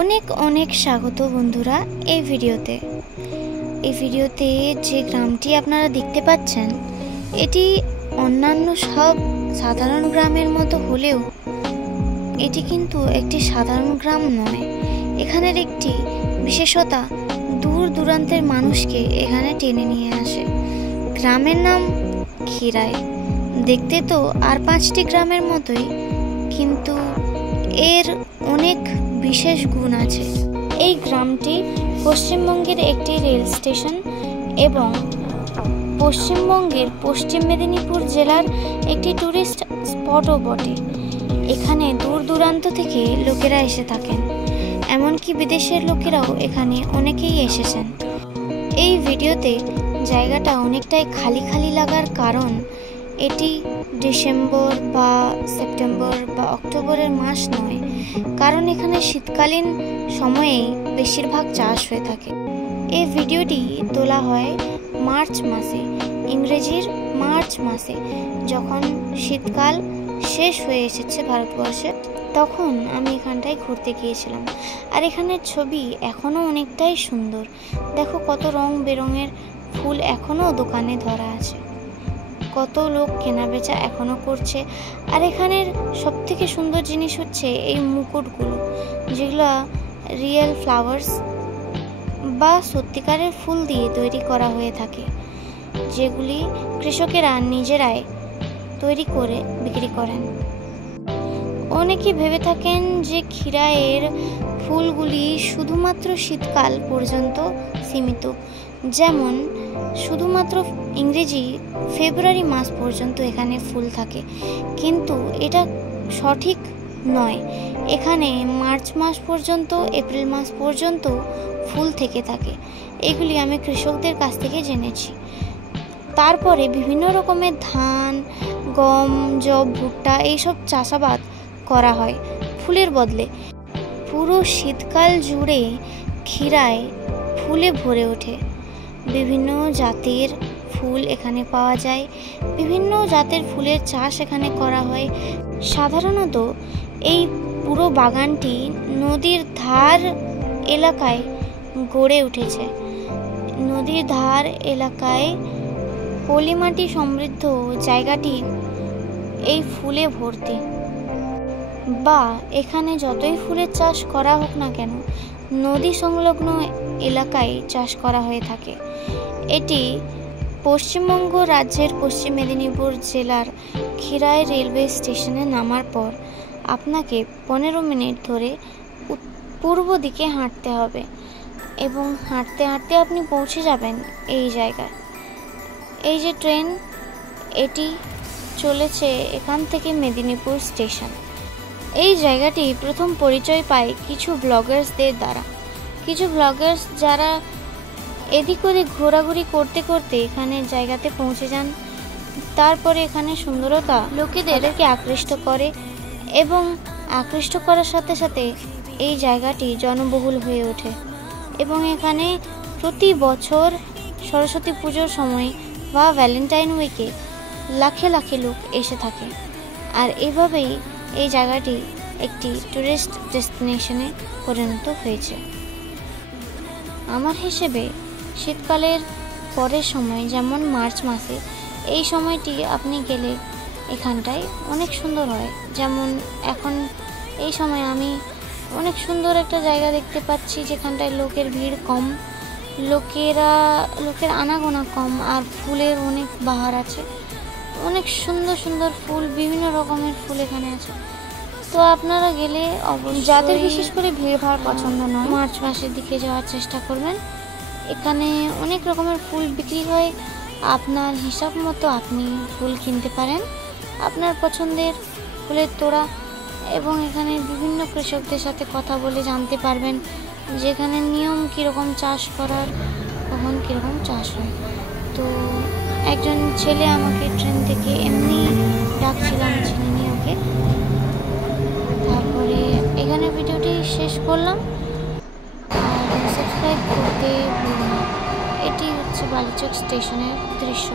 অনেক অনেক স্বাগত বন্ধুরা এই ভিডিওতে যে গ্রামটি আপনারা দেখতে পাচ্ছেন এটি অন্যান্য সব সাধারণ গ্রামের মতো হলেও এটি কিন্তু একটি সাধারণ গ্রাম নয়। এখানের একটি বিশেষতা দূর দূরান্তের মানুষকে এখানে টেনে নিয়ে আসে। গ্রামের নাম খিরাই। দেখতে তো আর 5টি গ্রামের মতোই, কিন্তু এর অনেক বিশেষ গুণ আছে। এই গ্রামটি পশ্চিমবঙ্গের একটি রেল স্টেশন এবং পশ্চিমবঙ্গের পশ্চিম মেদিনীপুর জেলার একটি টুরিস্ট স্পটও বটে। এখানে দূর দূরান্ত থেকে লোকেরা এসে থাকেন, এমনকি বিদেশের লোকেরাও এখানে অনেকেই এসেছেন। এই ভিডিওতে জায়গাটা অনেকটাই খালি খালি লাগার কারণ এটি ডিসেম্বর বা সেপ্টেম্বর বা অক্টোবরের মাস নয়, কারণ এখানে শীতকালীন সময়েই বেশিরভাগ চাষ হয়ে থাকে। এই ভিডিওটি তোলা হয় মার্চ মাসে, ইংরেজির মার্চ মাসে, যখন শীতকাল শেষ হয়ে এসেছে ভারতবর্ষে। তখন আমি এখানটায় ঘুরতে গিয়েছিলাম, আর এখানের ছবি এখনও অনেকটাই সুন্দর। দেখো কত রং বেরঙের ফুল এখনও দোকানে ধরা আছে, কত লোক কেনা বেচা এখনো করছে। আর এখানের সব থেকে সুন্দর জিনিস হচ্ছে এই মুকুটগুলো, যেগুলো রিয়েল ফ্লাওয়ার্স বা সত্যিকারের ফুল দিয়ে তৈরি করা হয়ে থাকে, যেগুলি কৃষকেরা নিজেরাই তৈরি করে বিক্রি করেন। অনেকে ভেবে থাকেন যে খিরাইয়ের ফুলগুলি শুধুমাত্র শীতকাল পর্যন্ত সীমিত, যেমন শুধুমাত্র ইংরেজি ফেব্রুয়ারি মাস পর্যন্ত এখানে ফুল থাকে, কিন্তু এটা সঠিক নয়। এখানে মার্চ মাস পর্যন্ত, এপ্রিল মাস পর্যন্ত ফুল থেকে থাকে। এগুলি আমি কৃষকদের কাছ থেকে জেনেছি। তারপরে বিভিন্ন রকমের ধান, গম, যব, ভুট্টা এইসব চাষাবাদ করা হয় ফুলের বদলে। পুরো শীতকাল জুড়ে খিরাই ফুলে ভরে ওঠে। বিভিন্ন জাতের ফুল এখানে পাওয়া যায়, বিভিন্ন জাতের ফুলের চাষ এখানে করা হয়। সাধারণত এই পুরো বাগানটি নদীর ধার এলাকায় গড়ে উঠেছে। নদীর ধার এলাকায় পলিমাটি সমৃদ্ধ জায়গাটি এই ফুলে ভর্তি। বা এখানে যতই ফুলের চাষ করা হোক না কেন, নদী সংলগ্ন এলাকায় চাষ করা হয়ে থাকে। এটি পশ্চিমবঙ্গ রাজ্যের পশ্চিম মেদিনীপুর জেলার খিরাই রেলওয়ে স্টেশনে নামার পর আপনাকে 15 মিনিট ধরে পূর্ব দিকে হাঁটতে হবে, এবং হাঁটতে হাঁটতে আপনি পৌঁছে যাবেন এই জায়গায়। এই যে ট্রেন, এটি চলেছে এখান থেকে মেদিনীপুর স্টেশন। এই জায়গাটি প্রথম পরিচয় পায় কিছু ব্লগার্সদের দ্বারা। কিছু ব্লগার্স যারা এদিক ওদিক ঘোরাঘুরি করতে করতে এখানে জায়গাতে পৌঁছে যান। তারপরে এখানে সুন্দরতা লোকেদেরকে আকৃষ্ট করে, এবং আকৃষ্ট করার সাথে সাথে এই জায়গাটি জনবহুল হয়ে ওঠে। এবং এখানে প্রতি বছর সরস্বতী পুজোর সময় বা ভ্যালেন্টাইন উইকে লাখে লাখে লোক এসে থাকে। আর এভাবেই এই জায়গাটি একটি টুরিস্ট ডেস্টিনেশনে পরিণত হয়েছে। আমার হিসেবে শীতকালের পরের সময়, যেমন মার্চ মাসে, এই সময়টি আপনি গেলে এখানটায় অনেক সুন্দর হয়। যেমন এখন এই সময় আমি অনেক সুন্দর একটা জায়গা দেখতে পাচ্ছি, যেখানটায় লোকের ভিড় কম, লোকের আনাগোনা কম, আর ফুলের অনেক বাহার আছে। অনেক সুন্দর সুন্দর ফুল, বিভিন্ন রকমের ফুল এখানে আছে। তো আপনারা গেলে যাদের বিশেষ করে ভিড়ভাড় পছন্দ নয়, মার্চ মাসের দিকে যাওয়ার চেষ্টা করবেন। এখানে অনেক রকমের ফুল বিক্রি হয়, আপনার হিসাব মতো আপনি ফুল কিনতে পারেন, আপনার পছন্দের ফুলের তোড়া। এবং এখানে বিভিন্ন কৃষকদের সাথে কথা বলে জানতে পারবেন যেখানে নিয়ম কীরকম চাষ করার, কখন কীরকম চাষ হয়। তো একজন ছেলে আমাকে ট্রেন থেকে এমনি ডাকছিল, আমি চিনি ওকে। তারপরে এখানে ভিডিওটি শেষ করলাম, আর সাবস্ক্রাইব করতে ভুলুন না। এটি হচ্ছে বালিচক স্টেশনের দৃশ্য।